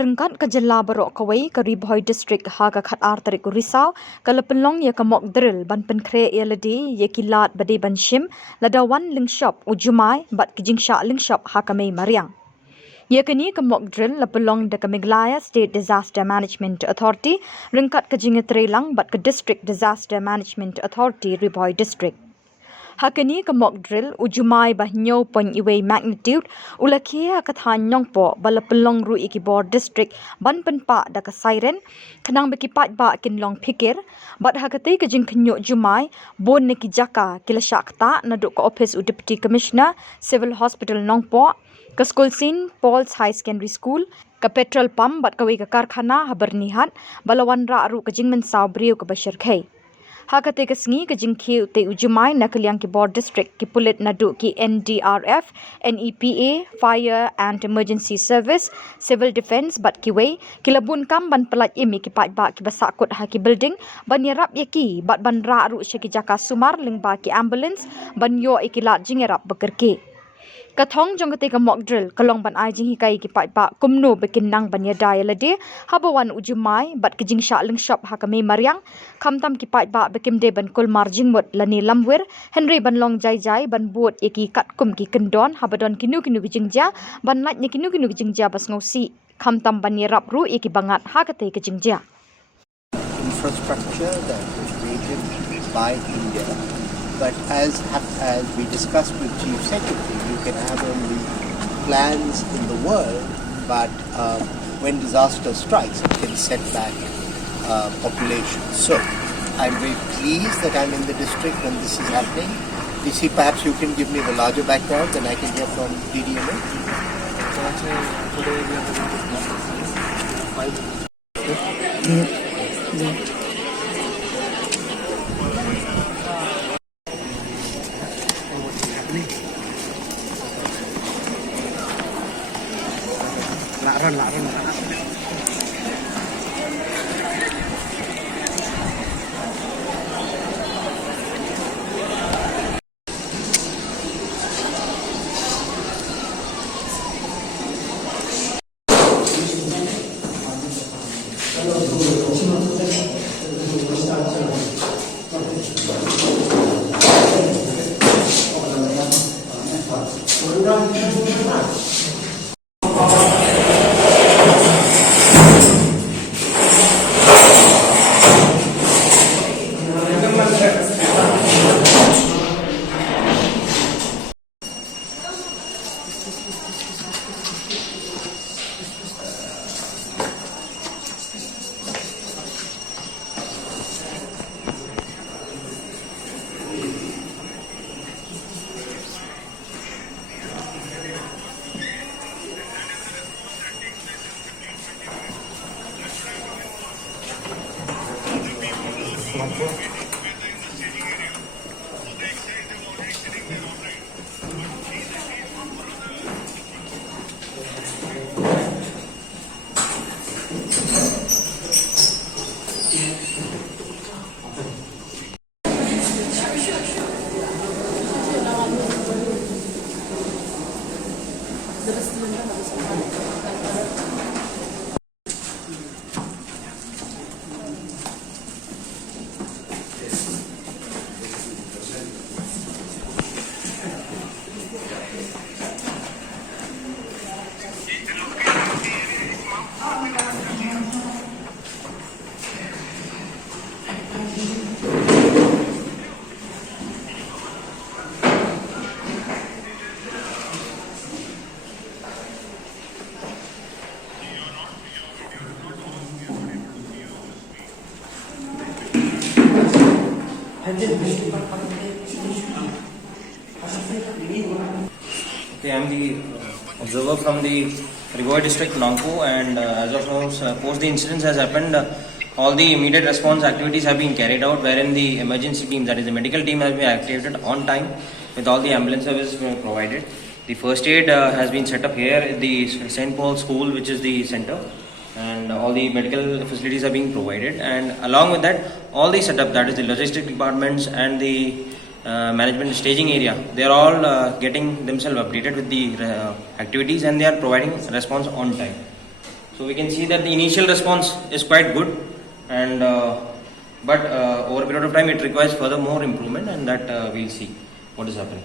ryngkat ke Jylla baroh kawei ke Ri Bhoi District haka khat Tarik Risaw ke pynlong ya ke mok drill ban pynkhreh ialade ya kilat bade ban shim Lada lynshop Jumai bat ke jingshah lynshop haka mariang. Ia kini ke mock drill lapelong de ke Meghalaya State Disaster Management Authority ryngkat ke jingïatreilang bat ke District Disaster Management Authority Ri Bhoi District. Hakini ke mock drill Jumai bah nyo pon iwe magnitude ula Khie ke thaiñ Nongpoh bala pelong ru iki bor district ban pynpah da ke siren kenang beki Paidbah kinlong pikir bat hakati ke jingkhnyo Jumai bon neki jaka kila syakta naduk ke office Deputy Commissioner Civil Hospital Nongpoh ke School Sin Paul's High Secondary School ke Petrol Pump bat kawei ke karkhana haber nihat balawan ra ru ke jingmen saw brio ke Bashir Khie. Haka te kesengi ke Jinghikai te Jumai nakaliang ki bor district ki pulit nadu ki NDRF, NEPA, Fire and Emergency Service, Civil Defence bat ki wei kilabun kam ban pelat imi ki Paidbah ki basakut haki building ban Iarap ïaki bat ban ra ru syaki jaka sumar lingba ki ambulance ban yo ikilat Iarap bekerki. Kathong jong ketika mock drill kalong ban ai Jinghikai ki Paidbah kumno bekin nang ban Iada ialade habawan Jumai bat ki jingshah lynshop haka mariang kamtam ki Paidbah bekim de ban kulmar jingmut lani lamwir Henry ban long jai ban buat yaki kat kum ki kendon habadon kinu ki jingja ban lat ni kinu ki jingja bas ngausi kamtam ban Iarap ru yaki bangat haka te ki jingja. Infrastructure that was created by India. But as we discussed with Chief Secretary, you can have only plans in the world, but when disaster strikes, it can set back population. So I'm very pleased that I'm in the district when this is happening. DC, perhaps you can give me the larger background, then I can hear from DDMA. Laran. Okay, I'm the observer from the Ri Bhoi District Nongpoh, and as of now, post the incident has happened, all the immediate response activities have been carried out, wherein the emergency team, that is the medical team, has been activated on time with all the ambulance services provided. The first aid has been set up here at the St. Paul's School, which is the center, and all the medical facilities are being provided. And along with that, all the setup, that is the logistic departments and the management staging area, they are all getting themselves updated with the activities, and they are providing response on time. So we can see that the initial response is quite good, and but over a period of time it requires further more improvement, and that we'll see what is happening.